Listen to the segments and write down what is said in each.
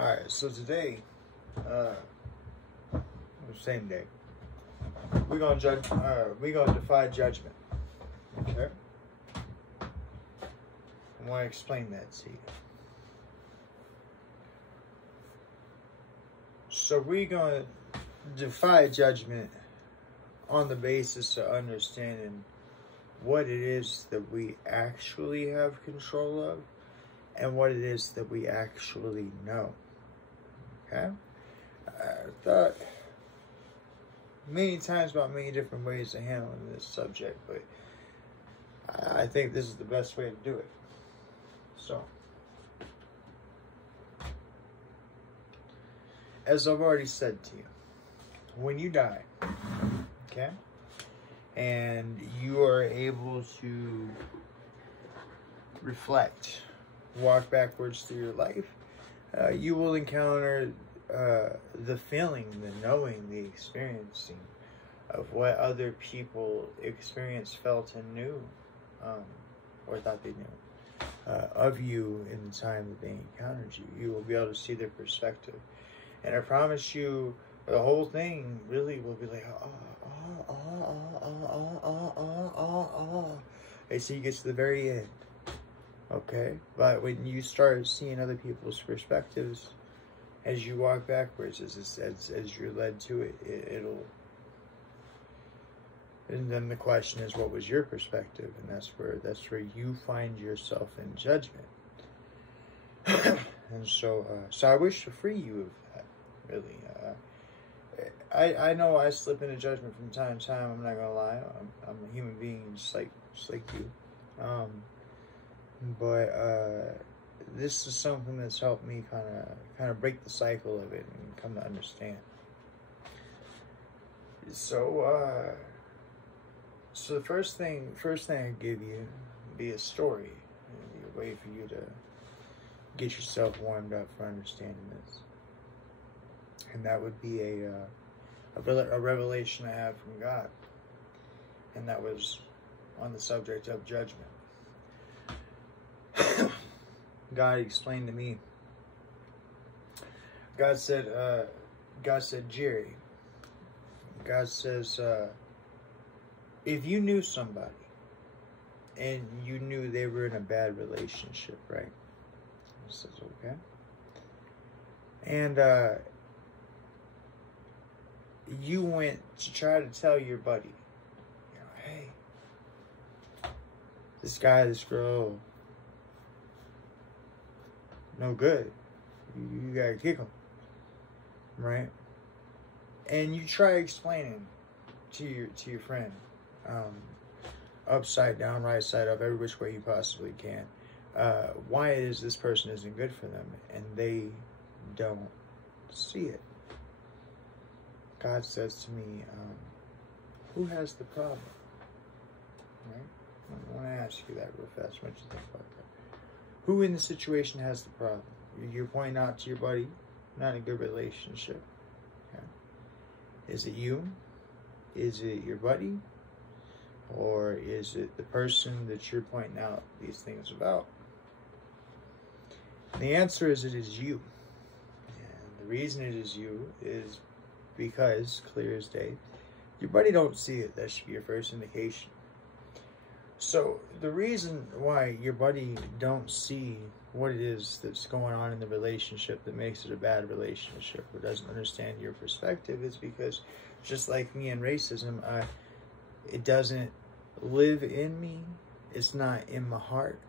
Alright, so today, same day, we're gonna defy judgment. Okay? I want to explain that to you. So we're gonna defy judgment on the basis of understanding what it is that we actually have control of and what it is that we actually know. Okay? I thought many times about many different ways of handling this subject, but I think this is the best way to do it. So, as I've already said to you, when you die, okay, and you are able to reflect, walk backwards through your life, you will encounter the feeling, the knowing, the experiencing of what other people experienced, felt, and knew, or thought they knew, of you in the time that they encountered you. You will be able to see their perspective. And I promise you, the whole thing really will be like, so you get to the very end, okay? But when you start seeing other people's perspectives, as you walk backwards, as you're led to it, it'll... And then the question is, what was your perspective? And that's where you find yourself in judgment. And so I wish to free you of that, really. I know I slip into judgment from time to time. I'm not gonna lie. I'm a human being, just like you. But this is something that's helped me kind of break the cycle of it and come to understand. So the first thing I give you be a story, a way for you to get yourself warmed up for understanding this, and that would be a revelation I had from God, and that was on the subject of judgment. God explained to me. God said, Jerry. God says, if you knew somebody and you knew they were in a bad relationship, right? He says, okay. And you went to try to tell your buddy, hey, this guy, this girl, no good. You gotta kick him, right? And you try explaining to your friend, upside down, right side up, every which way you possibly can, why it is this person isn't good for them, and they don't see it. God says to me, who has the problem? Right? I want to ask you that real fast. What do you think about that? Who in the situation has the problem? You're pointing out to your buddy, not in a good relationship. Okay. Is it you? Is it your buddy? Or is it the person that you're pointing out these things about? The answer is it is you. And the reason it is you is because, clear as day, your buddy don't see it. That should be your first indication. So the reason why your buddy don't see what it is that's going on in the relationship that makes it a bad relationship, or doesn't understand your perspective, is because, just like me and racism, it doesn't live in me. It's not in my heart.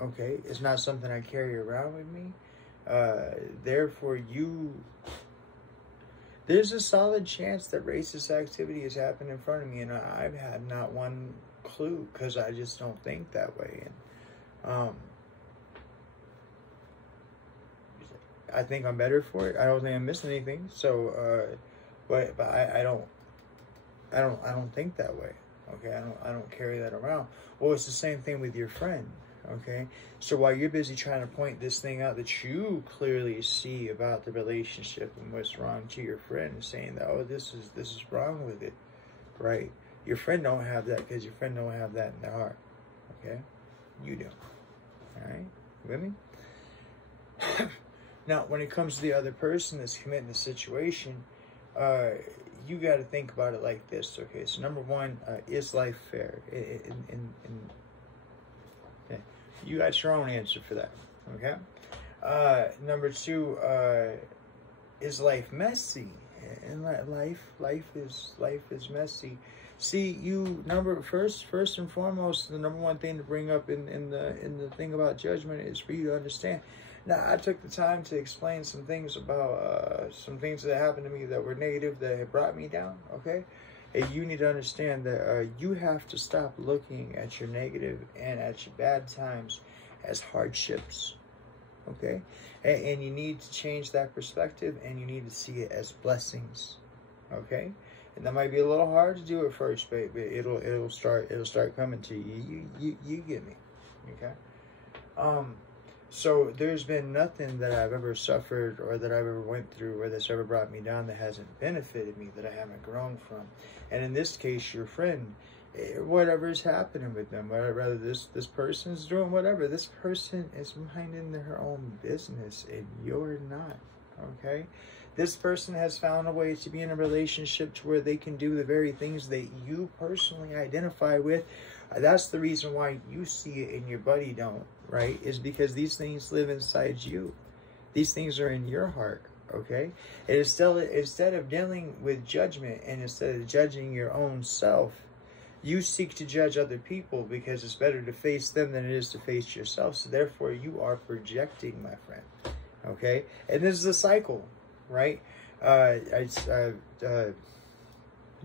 Okay, it's not something I carry around with me. Therefore, there's a solid chance that racist activity has happened in front of me, and I've had not one clue, because I just don't think that way. And I think I'm better for it. I don't think I'm missing anything. So, but I don't think that way. Okay, I don't carry that around. Well, it's the same thing with your friend. Okay, so while you're busy trying to point this thing out that you clearly see about the relationship and what's wrong to your friend, saying that, oh, this is wrong with it, right? Your friend don't have that, because your friend don't have that in their heart. Okay, you do. All right, you with me? Now, when it comes to the other person that's committing the situation, you got to think about it like this, okay? So, number one, is life fair? Okay. You got your own answer for that, okay? Number two, is life messy? And life is messy. See, first and foremost, the number one thing to bring up in the thing about judgment is for you to understand. Now, I took the time to explain some things about some things that happened to me that were negative, that had brought me down, okay? And you need to understand that you have to stop looking at your negative and at your bad times as hardships, okay? And you need to change that perspective, and you need to see it as blessings, okay? And that might be a little hard to do at first, but it'll start coming to you. You get me, okay? So there's been nothing that I've ever suffered or that I've ever went through or that's ever brought me down that hasn't benefited me, that I haven't grown from. And in this case, your friend, whatever is happening with them, whether this person's doing whatever, this person is minding their own business and you're not, okay? This person has found a way to be in a relationship to where they can do the very things that you personally identify with. That's the reason why you see it and your buddy don't, right? Is because these things live inside you. These things are in your heart, okay? And instead of dealing with judgment and instead of judging your own self, you seek to judge other people because it's better to face them than it is to face yourself. So therefore, you are projecting, my friend, okay? And this is a cycle, right?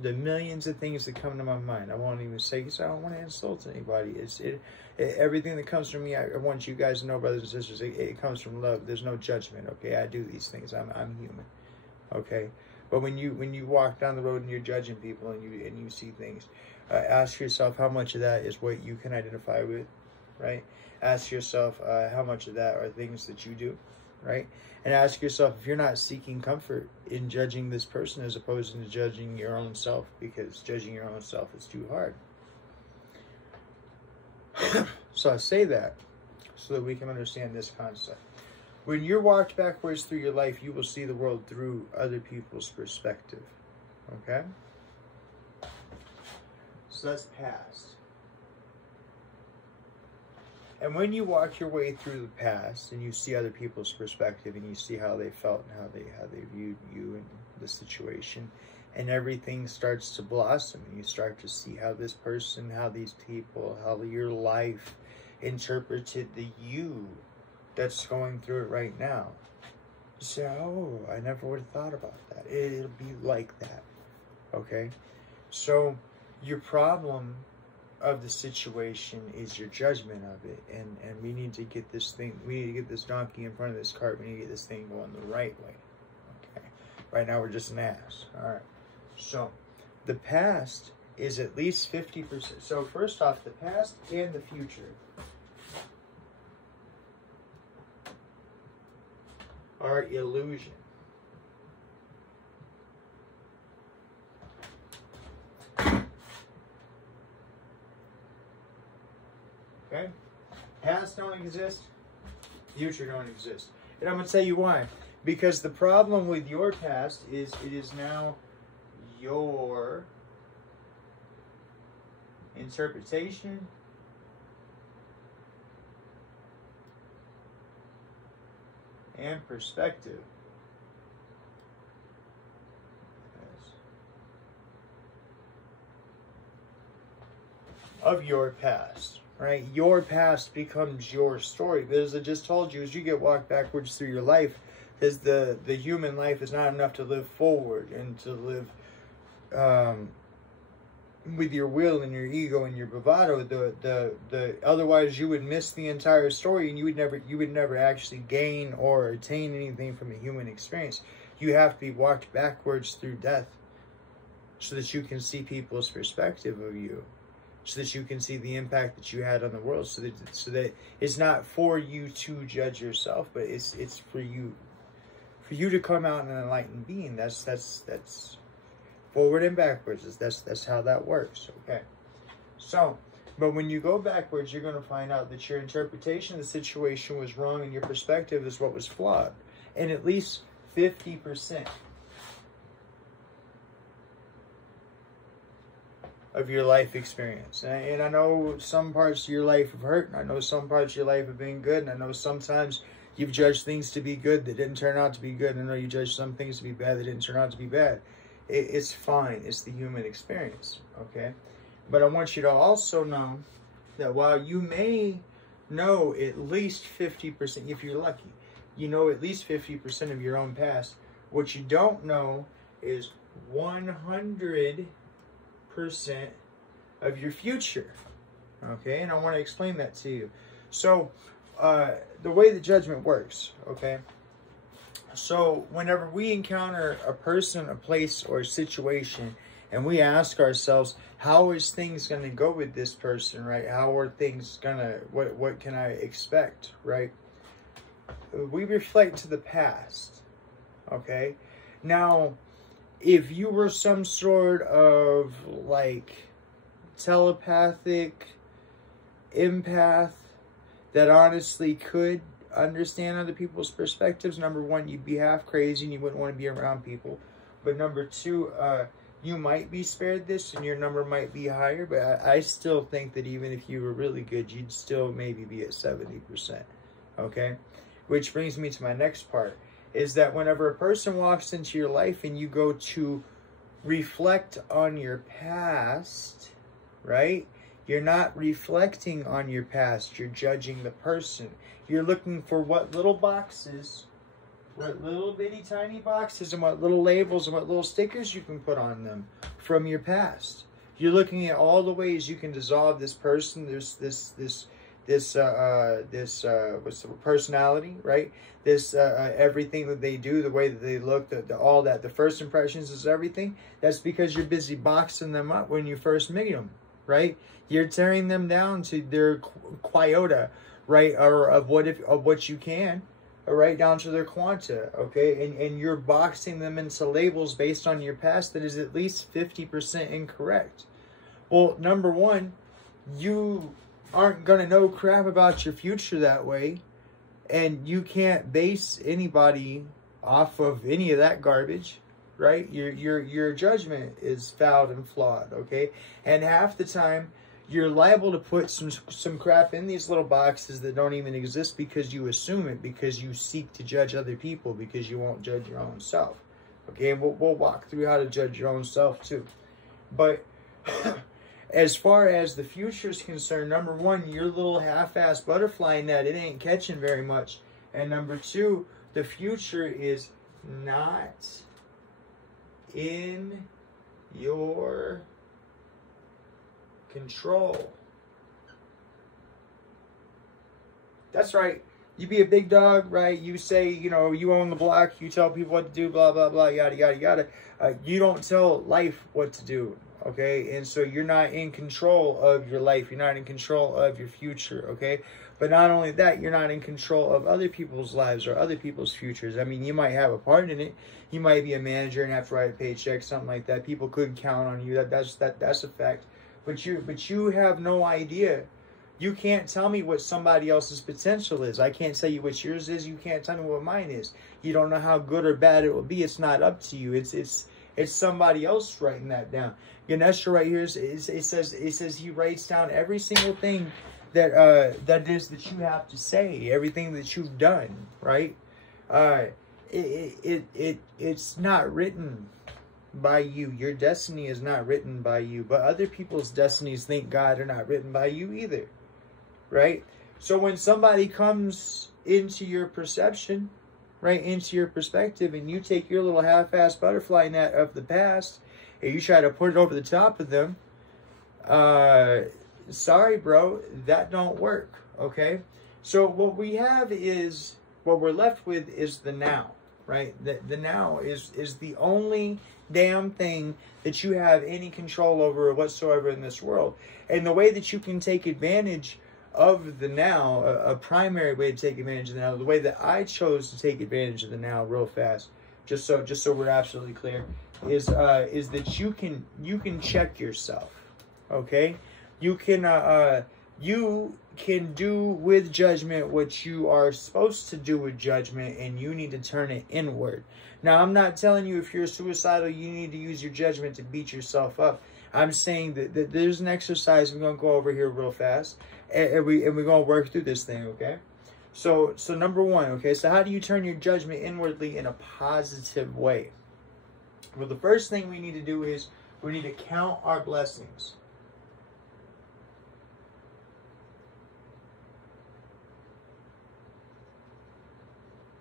The millions of things that come to my mind, I won't even say because I don't want to insult anybody. Everything that comes from me, I want you guys to know, brothers and sisters, it comes from love. There's no judgment, okay? I do these things. I'm human, okay? But when you walk down the road and you're judging people and you see things, ask yourself how much of that is what you can identify with, right? Ask yourself how much of that are things that you do, right? And ask yourself if you're not seeking comfort in judging this person as opposed to judging your own self, because judging your own self is too hard. So I say that so that we can understand this concept. When you're walked backwards through your life, you will see the world through other people's perspective, okay? So that's past. And when you walk your way through the past and you see other people's perspective and you see how they felt and how they viewed you and the situation, and everything starts to blossom and you start to see how this person, how these people, how your life interpreted the you that's going through it right now. You say, oh, I never would have thought about that. It'll be like that, okay? So your problem of the situation is your judgment of it, and we need to get this donkey in front of this cart. We need to get this thing going the right way, okay? Right now we're just an ass. All right, so the past is at least 50%. So first off, the past and the future are illusion. Okay? Past don't exist, future don't exist. And I'm going to tell you why. Because the problem with your past is it is now your interpretation and perspective of your past. Right? Your past becomes your story. But as I just told you, as you get walked backwards through your life, because the human life is not enough to live forward and to live with your will and your ego and your bravado. The otherwise you would miss the entire story, and you would never actually gain or attain anything from a human experience. You have to be walked backwards through death so that you can see people's perspective of you. So that you can see the impact that you had on the world, so that it's not for you to judge yourself, but it's for you to come out an enlightened being. That's forward and backwards. That's how that works. Okay. So, but when you go backwards, you're going to find out that your interpretation of the situation was wrong, and your perspective is what was flawed. in at least 50% of your life experience. And I know some parts of your life have hurt, and I know some parts of your life have been good, and I know sometimes you've judged things to be good that didn't turn out to be good, and I know you judged some things to be bad that didn't turn out to be bad. It's fine. It's the human experience, okay? But I want you to also know that while you may know at least 50%, if you're lucky, you know at least 50% of your own past, what you don't know is 100% of your future, okay? And I want to explain that to you. So, the way the judgment works, okay? So, whenever we encounter a person, a place, or a situation, and we ask ourselves, how is things going to go with this person, right? How are things going to, what can I expect, right? We reflect to the past, okay? Now, if you were some sort of, like, telepathic empath that honestly could understand other people's perspectives, number one, you'd be half crazy and you wouldn't want to be around people. But number two, you might be spared this and your number might be higher, but I still think that even if you were really good, you'd still maybe be at 70%, okay? Which brings me to my next part, is that whenever a person walks into your life and you go to reflect on your past, right? You're not reflecting on your past, you're judging the person. You're looking for what little boxes, what little bitty tiny boxes, and what little labels and what little stickers you can put on them from your past. You're looking at all the ways you can dissolve this person, this what's the personality, right? This everything that they do, the way that they look, all that, the first impressions is everything. That's because you're busy boxing them up when you first meet them, right? You're tearing them down to their quota, right? Or of what you can, right down to their quanta, okay? And you're boxing them into labels based on your past that is at least 50% incorrect. Well, number one, you aren't going to know crap about your future that way, and you can't base anybody off of any of that garbage, right? Your judgment is fouled and flawed, okay? And half the time, you're liable to put some crap in these little boxes that don't even exist because you assume it, because you seek to judge other people, because you won't judge your own self, okay? And we'll walk through how to judge your own self too. But as far as the future is concerned, number one, your little half-assed butterfly net, it ain't catching very much. And number two, the future is not in your control. That's right. You be a big dog, right? You say, you know, you own the block. You tell people what to do, blah, blah, blah, yada, yada, yada. You don't tell life what to do. Okay, and so you're not in control of your life. You're not in control of your future, okay? But not only that, you're not in control of other people's lives or other people's futures. I mean, you might have a part in it. You might be a manager and have to write a paycheck, something like that. People could count on you. That's a fact. But you have no idea. You can't tell me what somebody else's potential is. I can't tell you what yours is. You can't tell me what mine is. You don't know how good or bad it will be. It's not up to you. It's somebody else writing that down. Ganesha right here, it says he writes down every single thing that is that you have to say, everything that you've done, right? It's not written by you. Your destiny is not written by you, but other people's destinies, thank God, are not written by you either, right? So when somebody comes into your perception, right, into your perspective, and you take your little half-assed butterfly net of the past and you try to put it over the top of them, sorry, bro, that don't work, okay? So what we have is, what we're left with is the now, right? The now is the only damn thing that you have any control over whatsoever in this world. And the way that you can take advantage of the now, a primary way to take advantage of the now, the way that I chose to take advantage of the now real fast, just so we're absolutely clear, is that you can check yourself, okay? You can you can do with judgment what you are supposed to do with judgment, and you need to turn it inward. Now, I'm not telling you if you're suicidal, you need to use your judgment to beat yourself up. I'm saying that there's an exercise we're going to go over here real fast, and we're going to work through this thing, okay? So number one, okay, so how do you turn your judgment inwardly in a positive way? Well, the first thing we need to do is we need to count our blessings.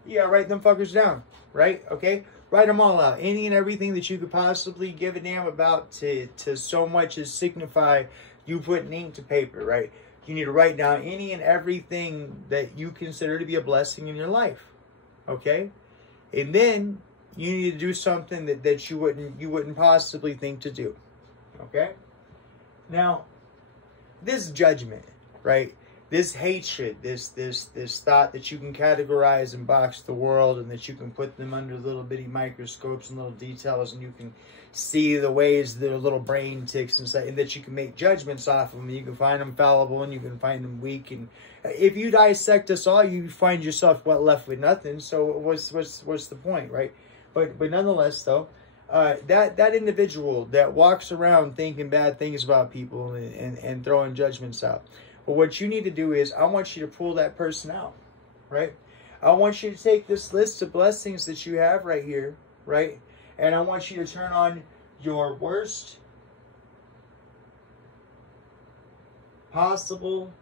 Yeah, write them fuckers down, right? Okay? Write them all out. Any and everything that you could possibly give a damn about to so much as signify you putting ink to paper, right? You need to write down any and everything that you consider to be a blessing in your life, okay? And then you need to do something that you wouldn't possibly think to do, okay? Now, this judgment, right? This hatred, this thought that you can categorize and box the world, and that you can put them under little bitty microscopes and little details, and you can see the ways their little brain ticks and stuff, and that you can make judgments off of them. You can find them fallible, and you can find them weak. And if you dissect us all, you find yourself left with nothing. So what's the point, right? But nonetheless, though, that individual that walks around thinking bad things about people and throwing judgments out. But what you need to do is, I want you to pull that person out, right? I want you to take this list of blessings that you have right here, right? And I want you to turn on your worst possible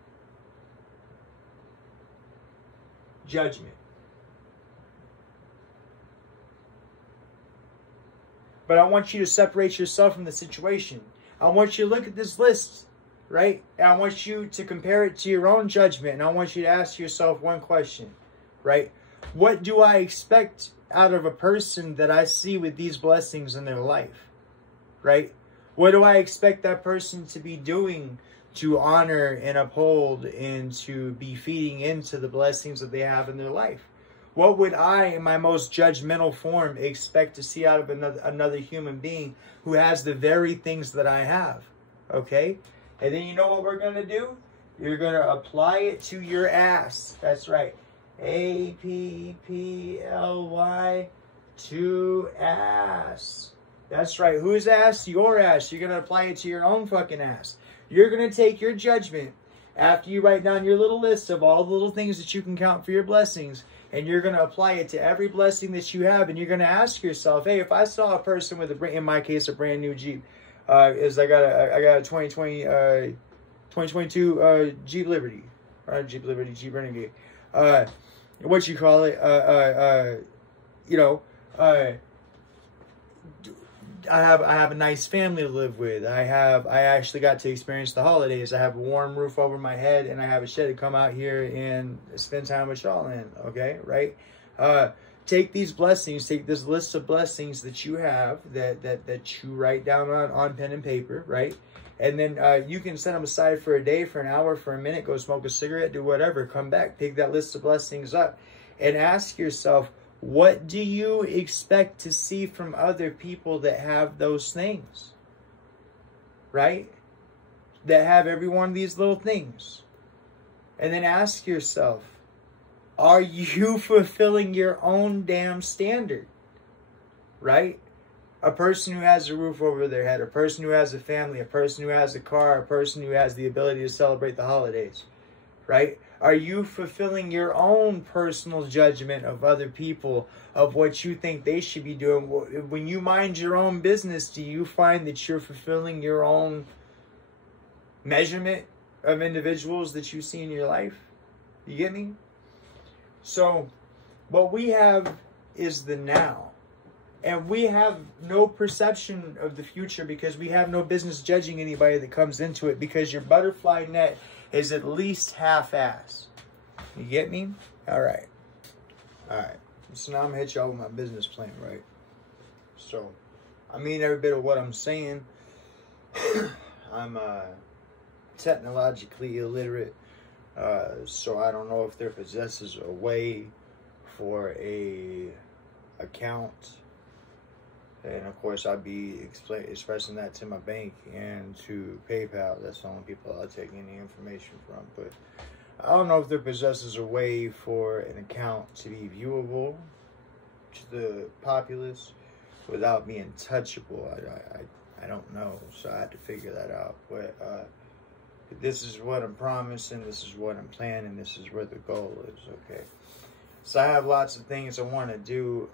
judgment. But I want you to separate yourself from the situation. I want you to look at this list, right? And I want you to compare it to your own judgment. And I want you to ask yourself one question, right? What do I expect out of a person that I see with these blessings in their life, right? What do I expect that person to be doing to honor and uphold and to be feeding into the blessings that they have in their life? What would I, in my most judgmental form, expect to see out of another human being who has the very things that I have, okay? And then you know what we're going to do? You're going to apply it to your ass. That's right. A-P-P-L-Y, to ass. That's right. Whose ass? Your ass. You're going to apply it to your own fucking ass. You're going to take your judgment after you write down your little list of all the little things that you can count for your blessings, and you're going to apply it to every blessing that you have, and you're going to ask yourself, hey, if I saw a person with, in my case, a brand new Jeep, I got a 2022 Jeep Liberty, Jeep Liberty, Jeep Renegade, what you call it, I have a nice family to live with. I actually got to experience the holidays. I have a warm roof over my head, and I have a shed to come out here and spend time with y'all in. Okay, right? Take these blessings, take this list of blessings that you have, that you write down on pen and paper, right? And then you can set them aside for a day, for an hour, for a minute, go smoke a cigarette, do whatever, come back, pick that list of blessings up, and ask yourself, what do you expect to see from other people that have those things? Right? That have every one of these little things. And then ask yourself, are you fulfilling your own damn standard? Right? A person who has a roof over their head, a person who has a family, a person who has a car, a person who has the ability to celebrate the holidays. Right? Are you fulfilling your own personal judgment of other people, of what you think they should be doing? When you mind your own business, do you find that you're fulfilling your own measurement of individuals that you see in your life? You get me? So, what we have is the now. And we have no perception of the future because we have no business judging anybody that comes into it, because your butterfly net is at least half-ass. You get me? All right. So now I'm going to hit y'all with my business plan, right? So, I mean every bit of what I'm saying. I'm technologically illiterate, so I don't know if there possesses a way for a account And of course, I'll be expressing that to my bank and to PayPal. That's the only people I'll take any information from. But I don't know if there possesses a way for an account to be viewable to the populace without being touchable. I don't know, so I had to figure that out. But this is what I'm promising, this is what I'm planning, this is where the goal is, okay? So I have lots of things I want to do.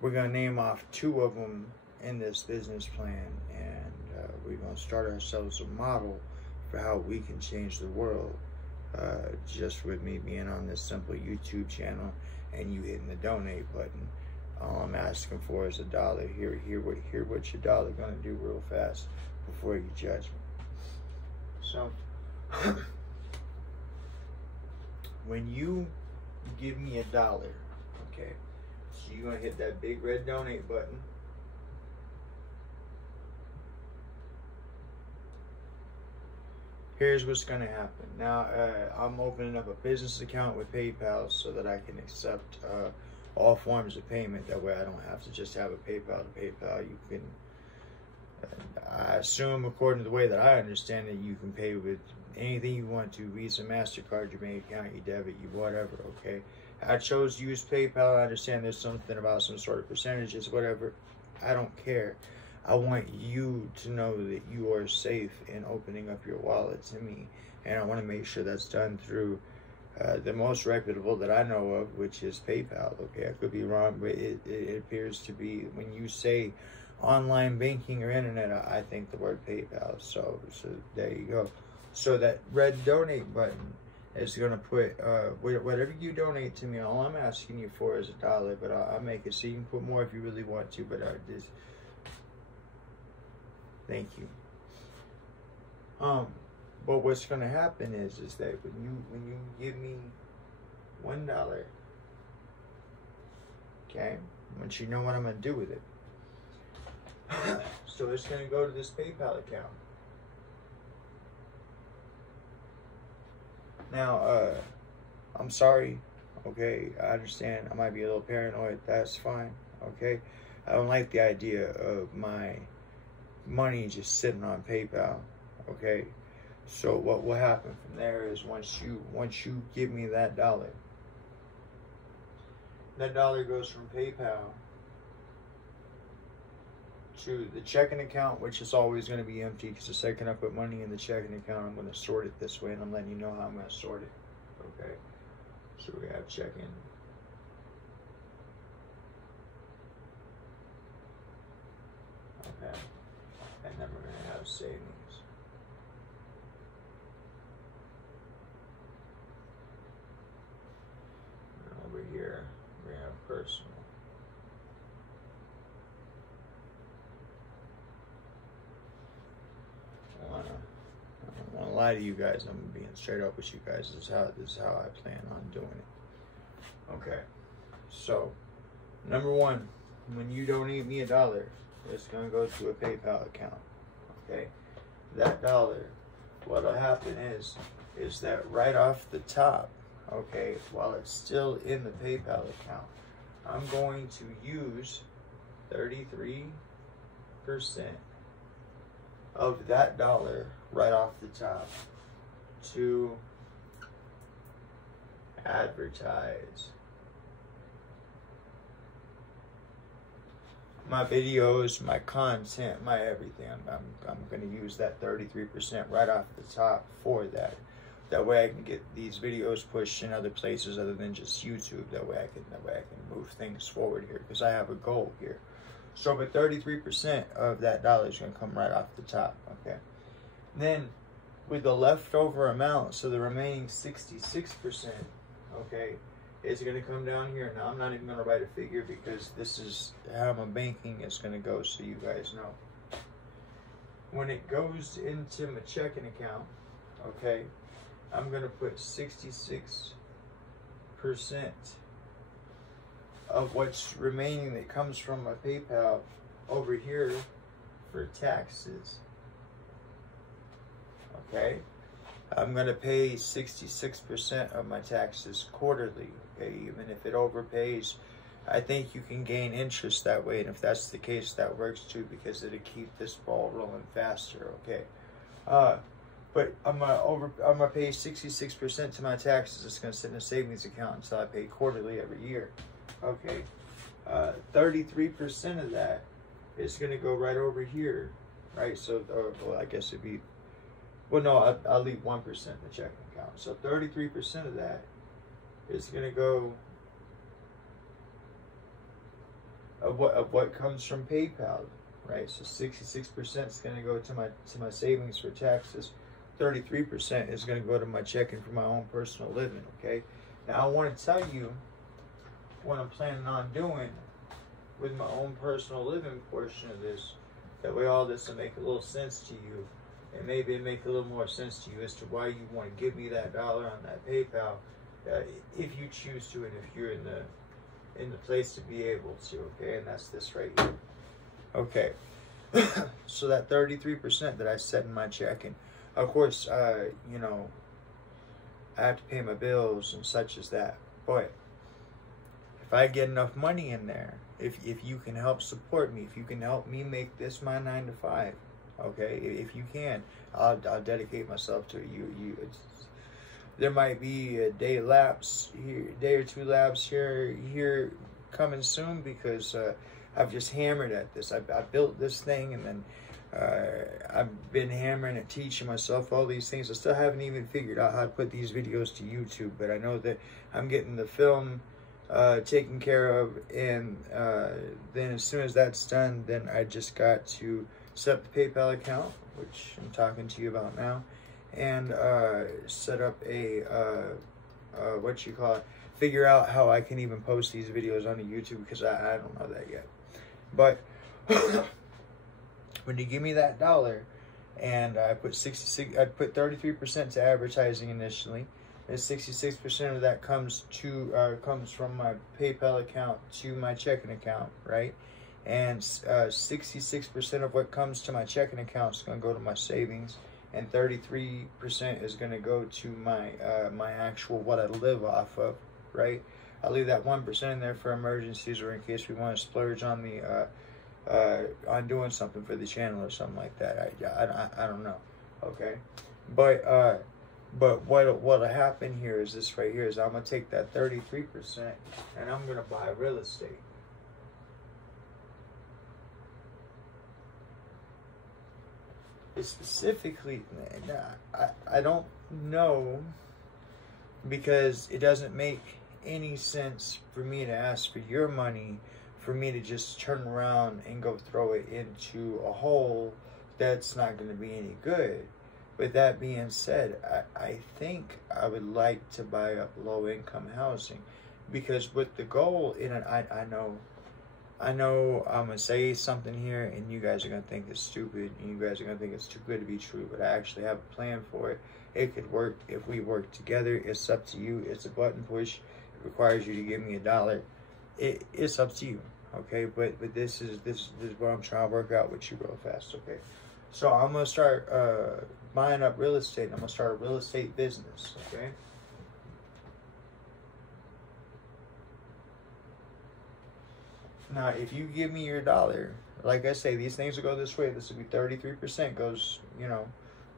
We're going to name off 2 of them in this business plan, and we're going to start ourselves a model for how we can change the world, just with me being on this simple YouTube channel and you hitting the donate button. All I'm asking for is $1. Hear what your dollar gonna do real fast before you judge me. So, when you give me $1, okay, so you're gonna hit that big red donate button. Here's what's gonna happen. Now, I'm opening up a business account with PayPal so that I can accept all forms of payment. That way I don't have to just have a PayPal to PayPal. You can, I assume, according to the way that I understand it, you can pay with anything you want to: Visa, MasterCard, your bank account, your debit, your whatever, okay? I chose to use PayPal. I understand there's something about some sort of percentages, whatever. I don't care. I want you to know that you are safe in opening up your wallet to me. And I want to make sure that's done through the most reputable that I know of, which is PayPal. Okay, I could be wrong, but it appears to be, when you say online banking or internet, I think the word PayPal. So there you go. So that red donate button is going to put whatever you donate to me. All I'm asking you for is $1, but I'll make it so you can put more if you really want to. But thank you. But what's going to happen is that when you give me $1, okay, I want you to know what I'm going to do with it. So it's going to go to this PayPal account. Now, I'm sorry, okay, I understand I might be a little paranoid, that's fine, okay? I don't like the idea of my money just sitting on PayPal, okay? So what will happen from there is once you give me that $1 goes from PayPal to the checking account, which is always going to be empty, because the second I put money in the checking account, I'm going to sort it this way, and I'm letting you know how I'm going to sort it. Okay, so we have checking. Okay, and then we're going to have savings. And over here, we have personal. I don't want to lie to you guys. I'm being straight up with you guys. This is how I plan on doing it. Okay. So, number one, when you donate me $1, it's gonna go to a PayPal account. Okay. That $1, what'll happen is that right off the top, okay, while it's still in the PayPal account, I'm going to use 33% of that $1 right off the top to advertise my videos, my content, my everything. I'm going to use that 33% right off the top for that. That way I can get these videos pushed in other places other than just YouTube. That way I can move things forward here, because I have a goal here. So, but 33% of that $1 is going to come right off the top, okay? Then, with the leftover amount, so the remaining 66%, okay, is going to come down here. Now, I'm not even going to write a figure, because this is how my banking is going to go, so you guys know. When it goes into my checking account, okay, I'm going to put 66% of what's remaining that comes from my PayPal over here for taxes. Okay, I'm going to pay 66% of my taxes quarterly. Okay, even if it overpays I think you can gain interest that way, and if that's the case, that works too, because it'll keep this ball rolling faster. Okay, but I'm gonna pay 66% to my taxes. It's gonna sit in a savings account until I pay quarterly every year. Okay, 33% of that is gonna go right over here, right? So, well, I guess it'd be, well, no, I'll leave 1% in the checking account. So 33% of that is gonna go of what comes from PayPal, right? So 66% is going to go to my savings for taxes. 33% is going to go to my checking for my own personal living. Okay. Now I want to tell you what I'm planning on doing with my own personal living portion of this. That way, all this will make a little sense to you, and maybe it make a little more sense to you as to why you want to give me that dollar on that PayPal, if you choose to, and if you're in the place to be able to, okay? And that's this right here. Okay. So that 33% that I set in my checking, of course, you know, I have to pay my bills and such as that. But if I get enough money in there, if you can help support me, if you can help me make this my 9 to 5, okay? If you can, I'll dedicate myself to it. There might be a day lapse here, day or two lapse here coming soon, because I've just hammered at this. I built this thing, and then I've been hammering and teaching myself all these things. I still haven't even figured out how to put these videos to YouTube, but I know that I'm getting the film taken care of, and then as soon as that's done, then I just got to set up the PayPal account, which I'm talking to you about now, and set up a what you call it, figure out how I can even post these videos on the YouTube, because I don't know that yet. But when you give me that dollar, and I put 33% to advertising initially, and 66% of that comes from my PayPal account to my checking account, right? And 66% of what comes to my checking account is going to go to my savings, and 33% is going to go to my my actual, what I live off of, right? I'll leave that 1% in there for emergencies, or in case we want to splurge on the on doing something for the channel or something like that. I don't know, okay? But what'll happen here is this right here, is I'm gonna take that 33% and I'm gonna buy real estate. Specifically, I don't know, because it doesn't make any sense for me to ask for your money, for me to just turn around and go throw it into a hole that's not going to be any good. With that being said, I think I would like to buy up low-income housing, because with the goal, I know I'm going to say something here, and you guys are going to think it's stupid, and you guys are going to think it's too good to be true, but I actually have a plan for it. It could work if we work together. It's up to you. It's a button push. It requires you to give me $1. It's up to you, okay? But this is what I'm trying to work out with you real fast, okay? So I'm going to start buying up real estate. I'm going to start a real estate business, okay? Now, if you give me your $1, like I say, these things will go this way. This will be 33% goes, you know,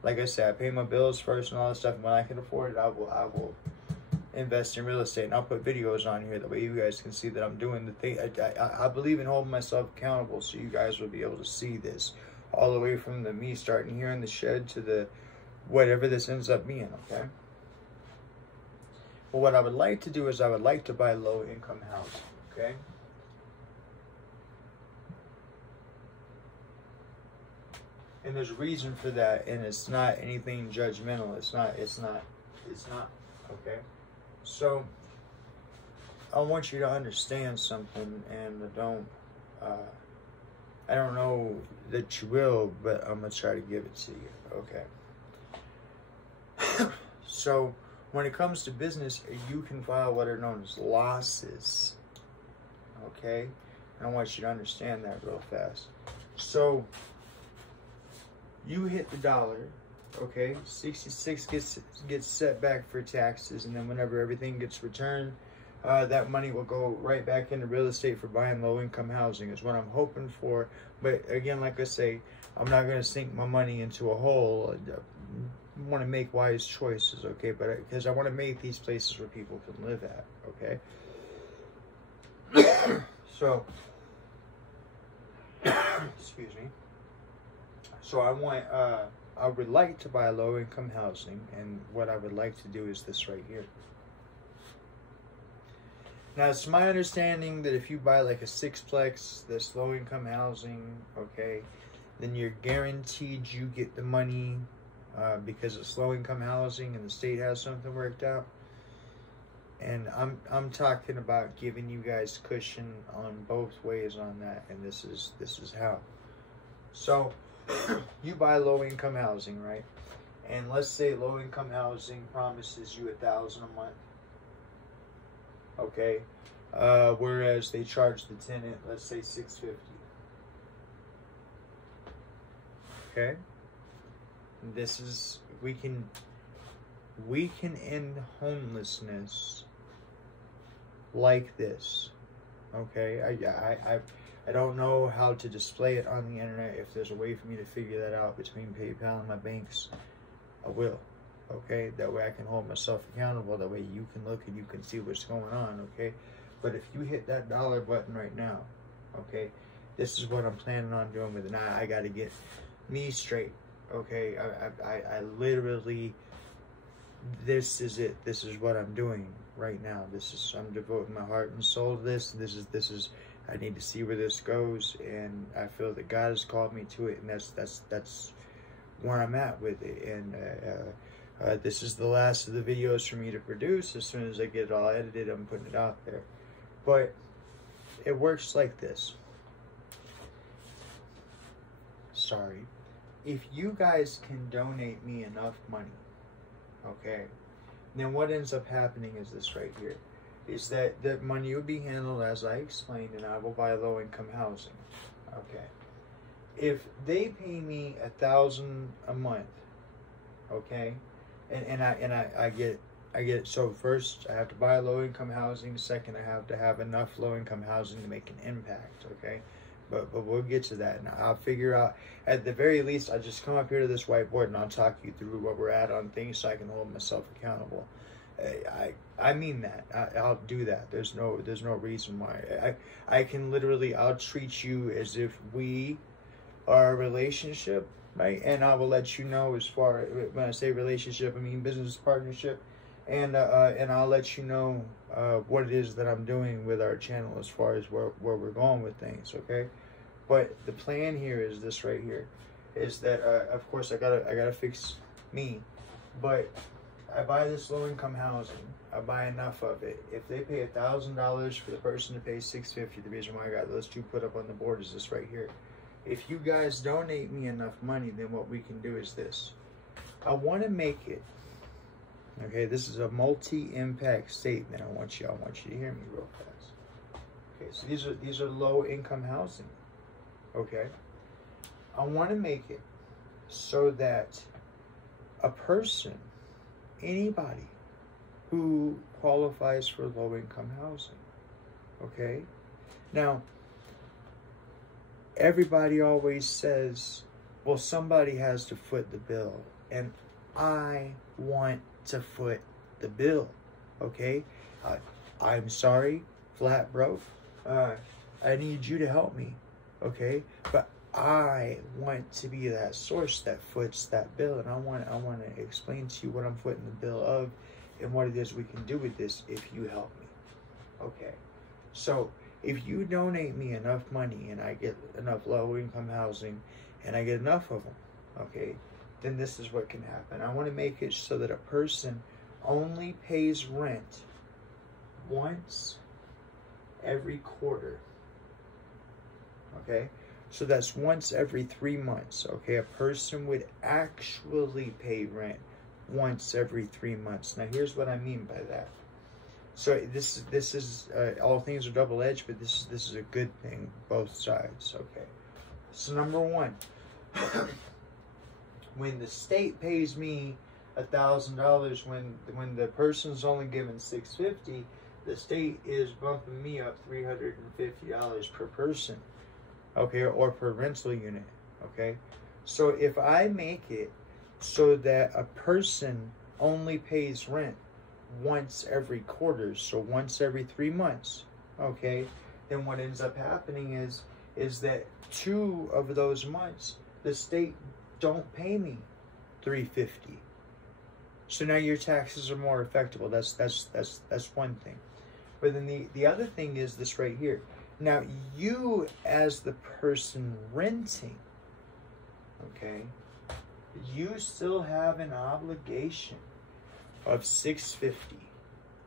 like I said, I pay my bills first and all that stuff. And when I can afford it, I will invest in real estate. And I'll put videos on here. That way you guys can see that I'm doing the thing. I believe in holding myself accountable, so you guys will be able to see this. All the way from me starting here in the shed to the whatever this ends up being, okay? But what I would like to do is I would like to buy low-income housing, okay? And there's a reason for that, and it's not anything judgmental. It's not, okay? So, I want you to understand something, and I don't know that you will, but I'm going to try to give it to you, okay? So, when it comes to business, you can file what are known as losses, okay? And I want you to understand that real fast. So, you hit the $1, okay? 66 gets set back for taxes, and then whenever everything gets returned, that money will go right back into real estate for buying low-income housing is what I'm hoping for. But again, like I say, I'm not going to sink my money into a hole. I want to make wise choices, okay? But because I want to make these places where people can live at, okay? So, excuse me. So I would like to buy low-income housing, and what I would like to do is this right here. Now, it's my understanding that if you buy like a sixplex that's low-income housing, okay, then you're guaranteed you get the money because it's low-income housing and the state has something worked out. And I'm talking about giving you guys cushion on both ways on that, and this is how. So you buy low-income housing, right? And let's say low-income housing promises you $1,000 a month. Okay, whereas they charge the tenant, let's say $650. Okay, this is we can end homelessness like this. Okay, I don't know how to display it on the internet. If there's a way for me to figure that out between PayPal and my banks, I will. Okay, that way I can hold myself accountable. That way you can look and you can see what's going on. Okay, but if you hit that dollar button right now, okay, this is what I'm planning on doing with it. Now I got to get me straight. Okay, I literally, this is it. This is what I'm doing right now. I'm devoting my heart and soul to this. This is. I need to see where this goes, and I feel that God has called me to it, and that's where I'm at with it. And this is the last of the videos for me to produce. As soon as I get it all edited, I'm putting it out there. But it works like this. Sorry. If you guys can donate me enough money, okay, then what ends up happening is this right here. Is that the money will be handled as I explained, and I will buy low-income housing. Okay. If they pay me $1,000 a month, okay, and I get so first I have to buy low-income housing. Second, I have to have enough low-income housing to make an impact. Okay, but we'll get to that, and I'll figure out. At the very least, I'll just come up here to this whiteboard and I'll talk you through what we're at on things so I can hold myself accountable. I mean that. I'll do that. There's no reason why. I can literally, I'll treat you as if we are a relationship, right? And I will let you know, as far, when I say relationship, I mean business partnership, and I'll let you know what it is that I'm doing with our channel as far as where we're going with things, okay? But the plan here is this right here, is that of course I gotta fix me, but I buy this low-income housing. I buy enough of it. If they pay $1,000 for the person to pay $650, the reason why I got those two put up on the board is this right here. If you guys donate me enough money, then what we can do is this. I want to make it. Okay, this is a multi-impact statement. I want you to hear me real fast. Okay, so these are low-income housing. Okay, I want to make it so that a person, anybody who qualifies for low-income housing, okay? Now, everybody always says, well, somebody has to foot the bill, and I want to foot the bill, okay? I'm sorry, flat broke. I need you to help me, okay? But I want to be that source that foots that bill, and I want to explain to you what I'm footing the bill of and what it is we can do with this if you help me. Okay, so if you donate me enough money and I get enough low-income housing and I get enough of them, okay, then this is what can happen. I want to make it so that a person only pays rent once every quarter, okay? So that's once every 3 months, okay? A person would actually pay rent once every 3 months. Now, here's what I mean by that. So this is all things are double-edged, but this is a good thing, both sides, okay? So number one, when the state pays me $1,000, when the person's only given $650, the state is bumping me up $350 per person, okay, or per rental unit, okay? So if I make it so that a person only pays rent once every quarter, so once every 3 months, okay, then what ends up happening is that 2 of those months the state don't pay me $350. So now your taxes are more effective. That's one thing. But then the other thing is this right here. Now you as the person renting, okay, you still have an obligation of $650.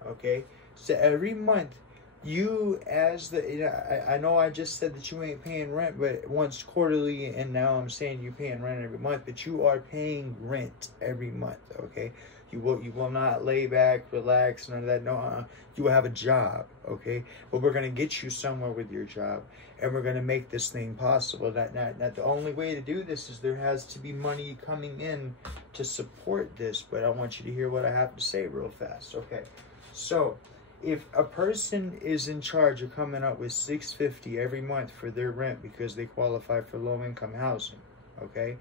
Okay, so every month you as the, I know I just said that you ain't paying rent but once quarterly, and now I'm saying you're paying rent every month, but you are paying rent every month. Okay, you will not lay back, relax, none of that. No, you will have a job. Okay, but we're gonna get you somewhere with your job, and we're gonna make this thing possible. That the only way to do this is there has to be money coming in to support this. But I want you to hear what I have to say real fast. Okay, so if a person is in charge of coming up with $650 every month for their rent because they qualify for low-income housing, okay,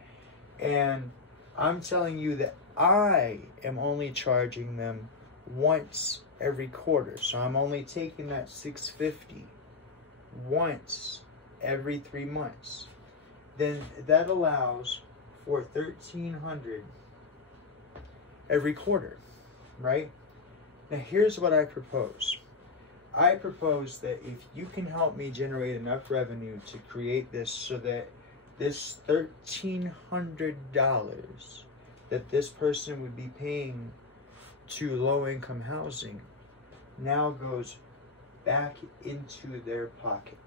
and I'm telling you that I am only charging them once every quarter, so I'm only taking that $650 once every 3 months, then that allows for $1,300 every quarter, right? Now, here's what I propose. I propose that if you can help me generate enough revenue to create this so that this $1,300 that this person would be paying to low-income housing now goes back into their pocket.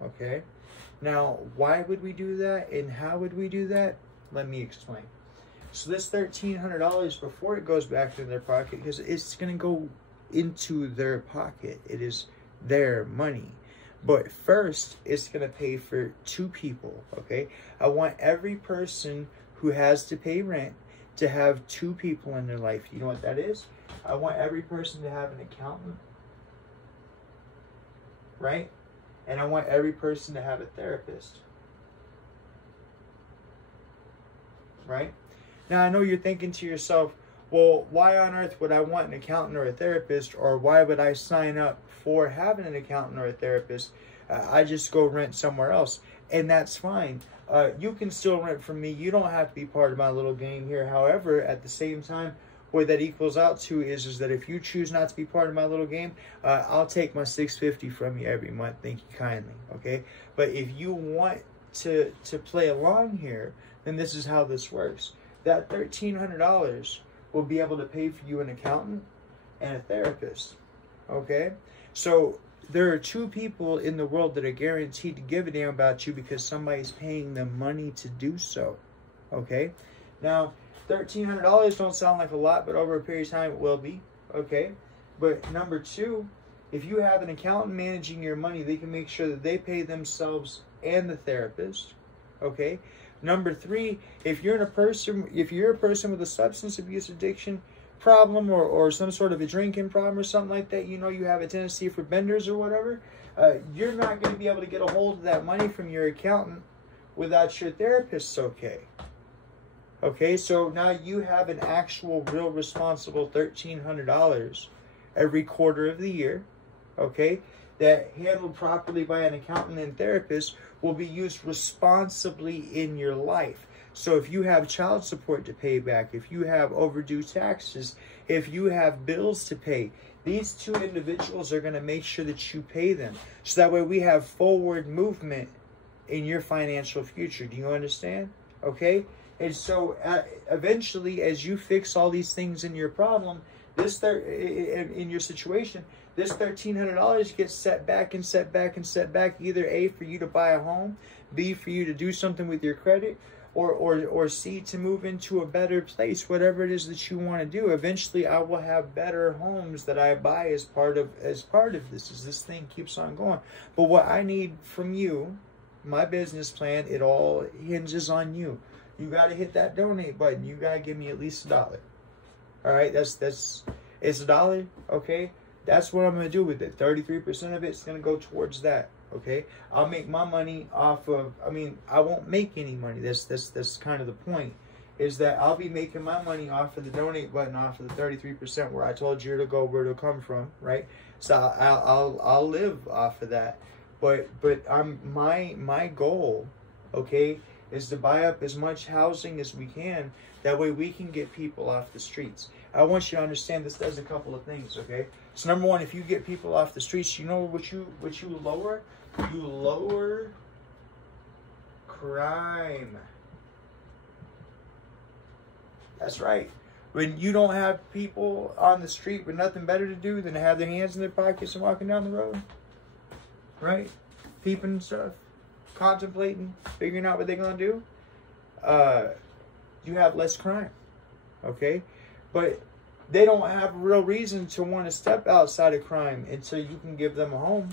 Okay? Now, why would we do that and how would we do that? Let me explain. So this $1,300, before it goes back into their pocket, because it's going to go into their pocket. It is their money. But first, it's going to pay for 2 people, okay? I want every person who has to pay rent to have 2 people in their life. You know what that is? I want every person to have an accountant, right? And I want every person to have a therapist, right? Now, I know you're thinking to yourself, well, why on earth would I want an accountant or a therapist, or why would I sign up for having an accountant or a therapist? I just go rent somewhere else, and that's fine. You can still rent from me. You don't have to be part of my little game here. However, at the same time, what that equals out to is that if you choose not to be part of my little game, I'll take my $650 from you every month. Thank you kindly, okay? But if you want to play along here, then this is how this works. That $1,300 will be able to pay for you an accountant and a therapist, okay? So there are 2 people in the world that are guaranteed to give a damn about you because somebody's paying them money to do so, okay? Now, $1,300 don't sound like a lot, but over a period of time it will be, okay? But number 2, if you have an accountant managing your money, they can make sure that they pay themselves and the therapist, okay? Number 3, if you're a person with a substance abuse addiction problem or some sort of a drinking problem or something like that, you know you have a tendency for benders or whatever, you're not going to be able to get a hold of that money from your accountant without your therapist's okay. Okay, so now you have an actual, real responsible $1,300 every quarter of the year, okay, that handled properly by an accountant and therapist will be used responsibly in your life. So if you have child support to pay back, if you have overdue taxes, if you have bills to pay, these 2 individuals are going to make sure that you pay them. So that way we have forward movement in your financial future. Do you understand? Okay? And so eventually, as you fix all these things in your problem, in your situation, this $1,300 gets set back and set back and set back, either A, for you to buy a home, B, for you to do something with your credit, or C, to move into a better place, whatever it is that you want to do. Eventually, I will have better homes that I buy as part of this, as this thing keeps on going. But what I need from you, my business plan, it all hinges on you. You got to hit that donate button. You got to give me at least $1. All right, it's $1, okay? That's what I'm going to do with it. 33% of it's going to go towards that. Okay, I'll make my money off of, I mean, I won't make any money. That's kind of the point, is that I'll be making my money off of the donate button, off of the 33% where I told you to go, where to come from, right? So I'll live off of that. But my goal, okay, is to buy up as much housing as we can. That way we can get people off the streets. I want you to understand this does a couple of things, okay? So number one, if you get people off the streets, you know what you lower? You lower crime. That's right. When you don't have people on the street with nothing better to do than to have their hands in their pockets and walking down the road, right? Peeping stuff, contemplating, figuring out what they're going to do, you have less crime, okay? But they don't have a real reason to want to step outside of crime until you can give them a home.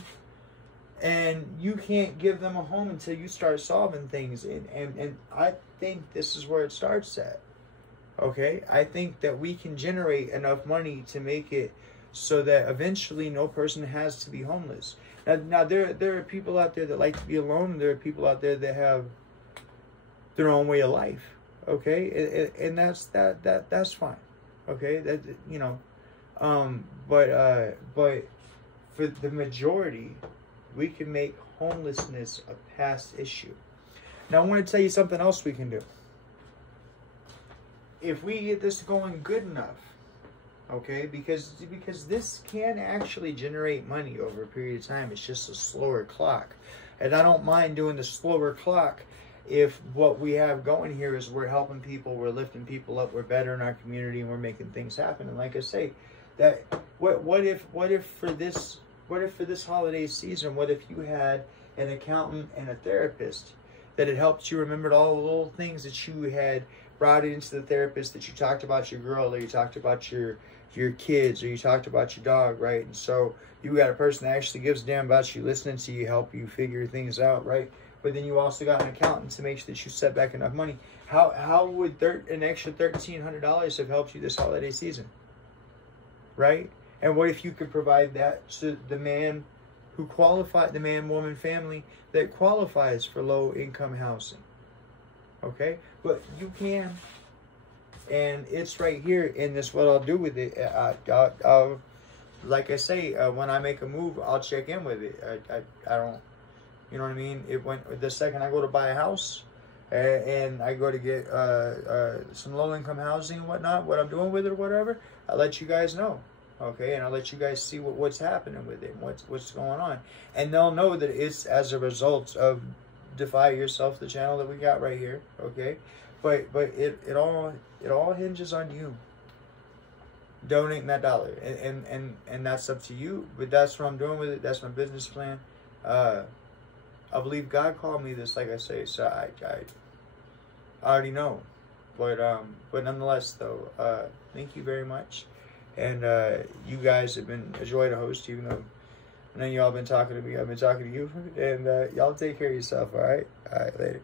And you can't give them a home until you start solving things. And I think this is where it starts at. Okay? I think that we can generate enough money to make it so that eventually no person has to be homeless. Now there are people out there that like to be alone, and there are people out there that have their own way of life. Okay? And that's fine. Okay? That, you know, but for the majority, we can make homelessness a past issue. Now, I want to tell you something else we can do. If we get this going good enough, okay, because this can actually generate money over a period of time. It's just a slower clock. And I don't mind doing the slower clock if what we have going here is we're helping people, we're lifting people up, we're better in our community, and we're making things happen. And like I say, that what if for this holiday season, what if you had an accountant and a therapist that had helped you remembered all the little things that you had brought into the therapist, that you talked about your girl, or you talked about your kids, or you talked about your dog, right? And so you got a person that actually gives a damn about you, listening to you, help you figure things out, right? But then you also got an accountant to make sure that you set back enough money. How would an extra $1,300 have helped you this holiday season, right? And what if you could provide that to the man who qualified, the man, woman, family that qualifies for low-income housing? Okay? But you can. And it's right here in this, what I'll do with it. I'll like I say, when I make a move, I'll check in with it. I don't, you know what I mean? The second I go to buy a house and I go to get some low-income housing and whatnot, what I'm doing with it or whatever, I'll let you guys know. Okay, and I'll let you guys see what's happening with it, and what's going on, and they'll know that it's as a result of Defy Yourself, the channel that we got right here. Okay, but it all hinges on you donating that dollar, and that's up to you. But that's what I'm doing with it. That's my business plan. I believe God called me this, like I say, so I already know. But nonetheless, though, thank you very much. And you guys have been a joy to host, even though I know y'all been talking to me. I've been talking to you. And y'all take care of yourself, all right? All right, later.